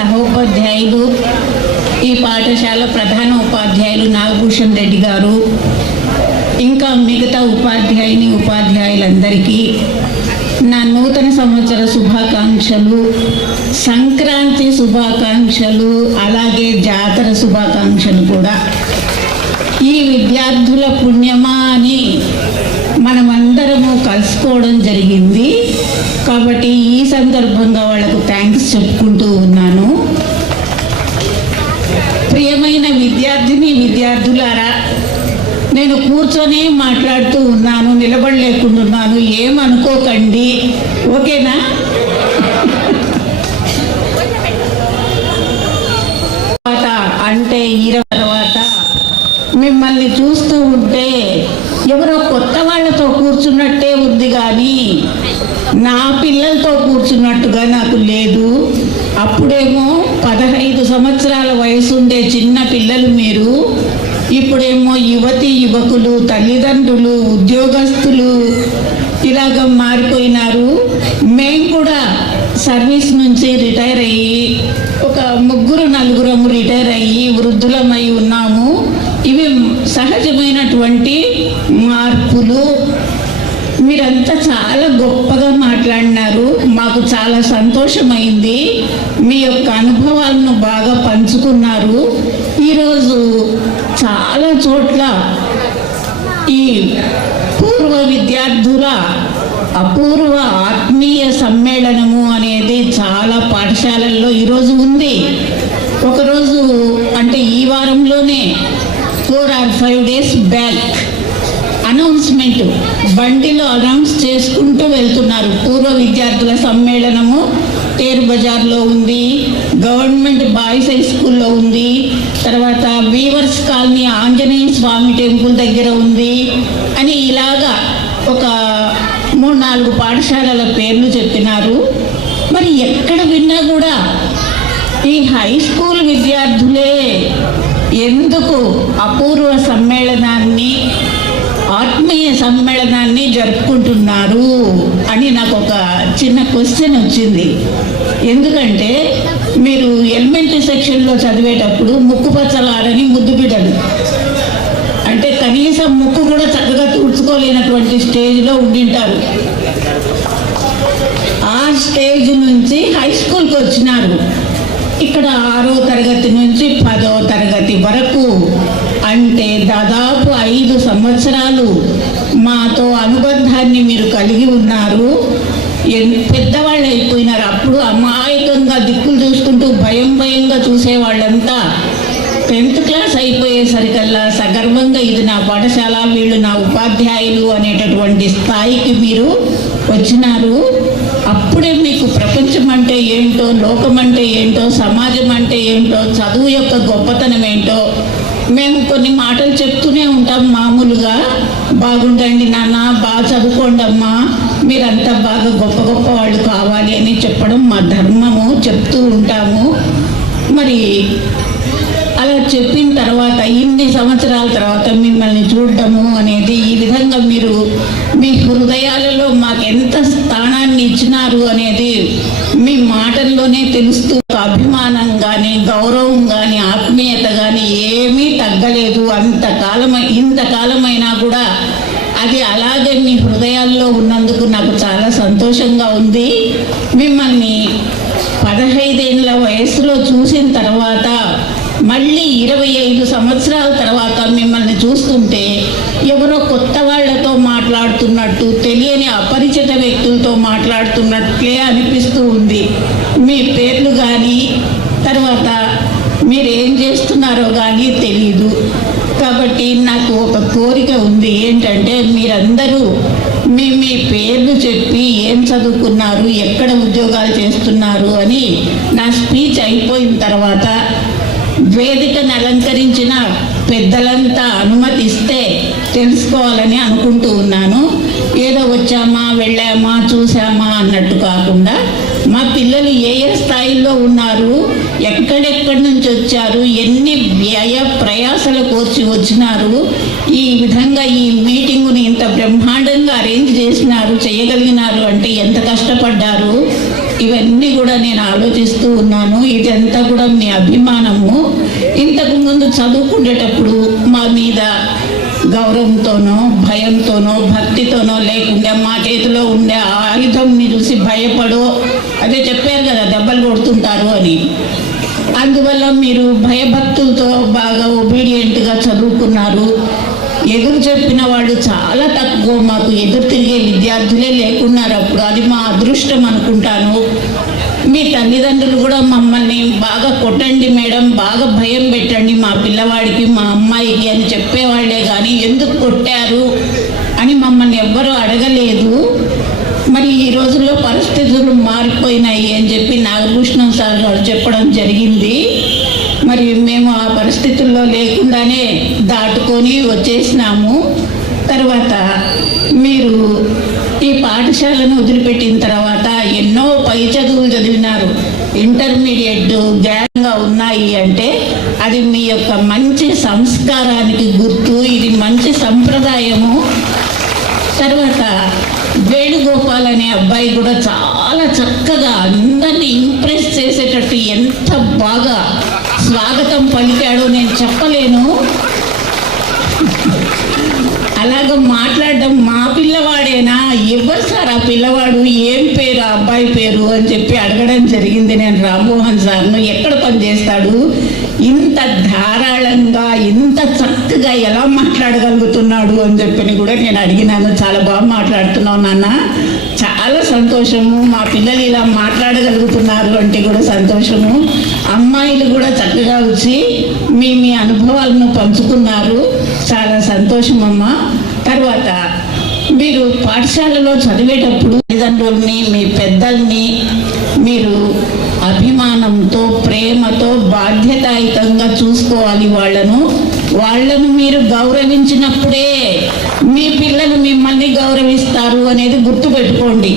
సహోపాధ్యాయులు, ఈ పాఠశాల ప్రధాన ఉపాధ్యాయులు నాగభూషణ్ రెడ్డి గారు, ఇంకా మిగతా ఉపాధ్యాయులందరికీ నా నూతన సంవత్సర శుభాకాంక్షలు, సంక్రాంతి శుభాకాంక్షలు, అలాగే జాతర శుభాకాంక్షలు కూడా. ఈ విద్యార్థుల పుణ్యమా అని మనమందరము కలుసుకోవడం జరిగింది కాబట్టి ఈ సందర్భంగా వాళ్ళకు థ్యాంక్స్ చెప్పుకుంటూ ఉన్నాను. ప్రియమైన విద్యార్థులారా, నేను కూర్చొని మాట్లాడుతూ ఉన్నాను, నిలబడలేకుంటున్నాను, ఏమనుకోకండి, ఓకేనా? అంటే 20 తర్వాత మిమ్మల్ని చూస్తూ ఉంటే ఎవరో కొత్త వాళ్ళతో కూర్చున్నట్టే ఉంది కానీ నా పిల్లలతో కూర్చున్నట్టుగా నాకు లేదు. అప్పుడేమో 15 సంవత్సరాల వయసు ఉండే చిన్న పిల్లలు మీరు, ఇప్పుడేమో యువకులు, తల్లిదండ్రులు, ఉద్యోగస్తులు ఇలాగ మారిపోయినారు. మేము కూడా సర్వీస్ నుంచి రిటైర్ అయ్యి ఒక 3-4 రిటైర్ అయ్యి వృద్ధులమై ఉన్నాము. ఇవి సహజమైనటువంటి మార్పులు. మీరంతా చాలా గొప్పగా మాట్లాడినారు, మాకు చాలా సంతోషమైంది. మీ యొక్క అనుభవాలను బాగా పంచుకున్నారు. ఈరోజు చాలా చోట్ల ఈ పూర్వ విద్యార్థుల అపూర్వ ఆత్మీయ సమ్మేళనము అనేది చాలా పాఠశాలల్లో ఈరోజు ఉంది. ఒకరోజు అంటే ఈ వారంలోనే 4 or 5 days బ్యాక్ అనౌన్స్మెంట్ బండిలో అనౌన్స్ చేసుకుంటూ వెళ్తున్నారు. పూర్వ విద్యార్థుల సమ్మేళనము టేరు బజార్లో ఉంది, గవర్నమెంట్ బాయ్స్ హై స్కూల్లో ఉంది, తర్వాత వీవర్స్ కాలనీ ఆంజనేయ స్వామి టెంపుల్ దగ్గర ఉంది అని ఇలాగా ఒక 3-4 పాఠశాలల పేర్లు చెప్పినారు. మరి ఎక్కడ విన్నా కూడా ఈ హై స్కూల్ విద్యార్థులే ఎందుకు అపూర్వ సమ్మేళనాన్ని, ఆత్మీయ సమ్మేళనాన్ని జరుపుకుంటున్నారు అని నాకు ఒక చిన్న క్వశ్చన్ వచ్చింది. ఎందుకంటే మీరు ఎలిమెంటరీ సెక్షన్లో చదివేటప్పుడు ముక్కుపచ్చలారని ముద్దు బిడ్డలు అంటే కనీసం ముక్కు కూడా చక్కగా తుడుచుకోలేనటువంటి స్టేజ్లో ఉండింటారు. ఆ స్టేజ్ నుంచి హై స్కూల్కి వచ్చినారు. ఇక్కడ 6వ తరగతి నుంచి 10వ తరగతి వరకు అంటే దాదాపు 5 సంవత్సరాలు మాతో అనుబంధాన్ని మీరు కలిగి ఉన్నారు. పెద్దవాళ్ళు అయిపోయినారు. అప్పుడు అమాయకంగా దిక్కులు చూసుకుంటూ భయంగా చూసేవాళ్ళంతా 10th క్లాస్ అయిపోయేసరికల్లా సగర్వంగా ఇది నా పాఠశాల, వీళ్ళు నా ఉపాధ్యాయులు అనేటటువంటి స్థాయికి మీరు వచ్చినారు. అప్పుడే మీకు ప్రపంచం అంటే ఏంటో, లోకం అంటే ఏంటో, సమాజం అంటే ఏంటో, చదువు యొక్క గొప్పతనం ఏంటో మేము కొన్ని మాటలు చెప్తూనే ఉంటాం మామూలుగా. బాగుండండి నాన్న, బాగా చదువుకోండి అమ్మా, మీరంతా బాగా గొప్ప వాళ్ళు కావాలి అని చెప్పడం మా ధర్మము, చెప్తూ ఉంటాము. మరి అలా చెప్పిన తర్వాత ఇన్ని సంవత్సరాల తర్వాత మిమ్మల్ని చూడటము అనేది, ఈ విధంగా మీరు మీ హృదయాలలో మాకు ఎంత స్థానాన్ని ఇచ్చినారు అనేది మీ మాటల్లోనే తెలుస్తూ, అభిమానం కానీ, గౌరవం కానీ, ఆత్మీయత కానీ ఏమీ తగ్గలేదు. ఇంతకాలమైనా కూడా అది అలాగే మీ హృదయాల్లో ఉన్నందుకు నాకు చాలా సంతోషంగా ఉంది. మిమ్మల్ని 15 ఏళ్ళ వయసులో చూసిన తర్వాత మళ్ళీ 25 సంవత్సరాల తర్వాత మిమ్మల్ని చూస్తుంటే ఎవరో కొత్త వాళ్ళతో మాట్లాడుతున్నట్టు, తెలియని అపరిచిత వ్యక్తులతో మాట్లాడుతున్నట్లే అనిపిస్తూ ఉంది. మీ పేర్లు కానీ, తర్వాత మీరేం చేస్తున్నారో కానీ తెలీదు. కాబట్టి నాకు ఒక కోరిక ఉంది, ఏంటంటే మీరందరూ మీ పేర్లు చెప్పి ఏం చదువుకున్నారు, ఎక్కడ ఉద్యోగాలు చేస్తున్నారు అని నా స్పీచ్ అయిపోయిన తర్వాత వేదికను అలంకరించిన పెద్దలంతా అనుమతిస్తే తెలుసుకోవాలని అనుకుంటూ ఉన్నాను. ఏదో వచ్చామా, వెళ్ళామా, చూసామా అన్నట్టు కాకుండా మా పిల్లలు ఏ స్థాయిలో ఉన్నారు, ఎక్కడెక్కడి నుంచి వచ్చారు, ఎన్ని వ్యయ ప్రయాసలు కోర్చి వచ్చినారు, ఈ విధంగా ఈ మీటింగుని ఇంత బ్రహ్మాండంగా అరేంజ్ చేసినారు, చేయగలిగినారు అంటే ఎంత కష్టపడ్డారు ఇవన్నీ కూడా నేను ఆలోచిస్తూ ఉన్నాను. ఇదంతా కూడా మీ అభిమానము. ఇంతకు ముందు చదువుకునేటప్పుడు మా మీద గౌరవంతోనో భయంతోనో భక్తితోనో లేకుండా మా చేతిలో ఉండే ఆయుధంని చూసి భయపడో, అదే చెప్పారు కదా దెబ్బలు కొడుతుంటారు అని, అందువల్ల మీరు భయభక్తులతో బాగా ఒబీడియంట్గా చదువుకున్నారు. ఎదురు చెప్పిన వాళ్ళు చాలా తక్కువ, మాకు ఎదురు తిరిగే విద్యార్థులే లేకున్నారు అప్పుడు. అది మా అదృష్టం అనుకుంటాను. మీ తల్లిదండ్రులు కూడా మమ్మల్ని బాగా కొట్టండి మేడం, బాగా భయం పెట్టండి మా పిల్లవాడికి మా అమ్మాయికి అని చెప్పేవాళ్లే కానీ ఎందుకు కొట్టారు అని మమ్మల్ని ఎవ్వరూ అడగలేదు. మరి ఈ రోజుల్లో పరిస్థితులు మారిపోయినాయి అని చెప్పి నాగభూషణం సార్ గారు చెప్పడం జరిగింది. మరి మేము ఆ పరిస్థితుల్లో లేకుండానే దాటుకొని వచ్చేసినాము. తర్వాత మీరు ఈ పాఠశాలను వదిలిపెట్టిన తర్వాత ఎన్నో పై చదువులు చదివినారు. ఇంటర్మీడియట్ గ్యారంగా ఉన్నాయి అంటే అది మీ యొక్క మంచి సంస్కారానికి గుర్తు, ఇది మంచి సంప్రదాయము. తర్వాత వేణుగోపాల్ అనే అబ్బాయి కూడా చాలా చక్కగా అందరినీ ఇంప్రెస్ చేసేటట్టు ఎంత బాగా స్వాగతం పలికాడో నేను చెప్పలేను. అలాగ మాట్లాడడం, మా పిల్లవాడేనా, ఎవరు సార్ ఆ పిల్లవాడు, ఏం పేరు ఆ అబ్బాయి పేరు అని చెప్పి అడగడం జరిగింది నేను రామ్మోహన్ సార్ను. ఎక్కడ పనిచేస్తాడు, ఇంత ధారాళంగా ఇంత చక్కగా ఎలా మాట్లాడగలుగుతున్నాడు అని చెప్పి కూడా నేను అడిగినాను. చాలా బాగా మాట్లాడుతున్నావు నాన్న, చాలా సంతోషము, మా పిల్లలు ఇలా మాట్లాడగలుగుతున్నారు అంటే కూడా సంతోషము. అమ్మాయిలు కూడా చక్కగా వచ్చి మీ అనుభవాలను పంచుకున్నారు, చాలా సంతోషం అమ్మ. తర్వాత మీరు పాఠశాలలో చదివేటప్పుడు తల్లిదండ్రుల్ని మీ పెద్దల్ని మీరు అభిమానంతో ప్రేమతో బాధ్యతాయుతంగా చూసుకోవాలి. వాళ్ళను మీరు గౌరవించినప్పుడే మీ పిల్లలు మిమ్మల్ని గౌరవిస్తారు అనేది గుర్తుపెట్టుకోండి.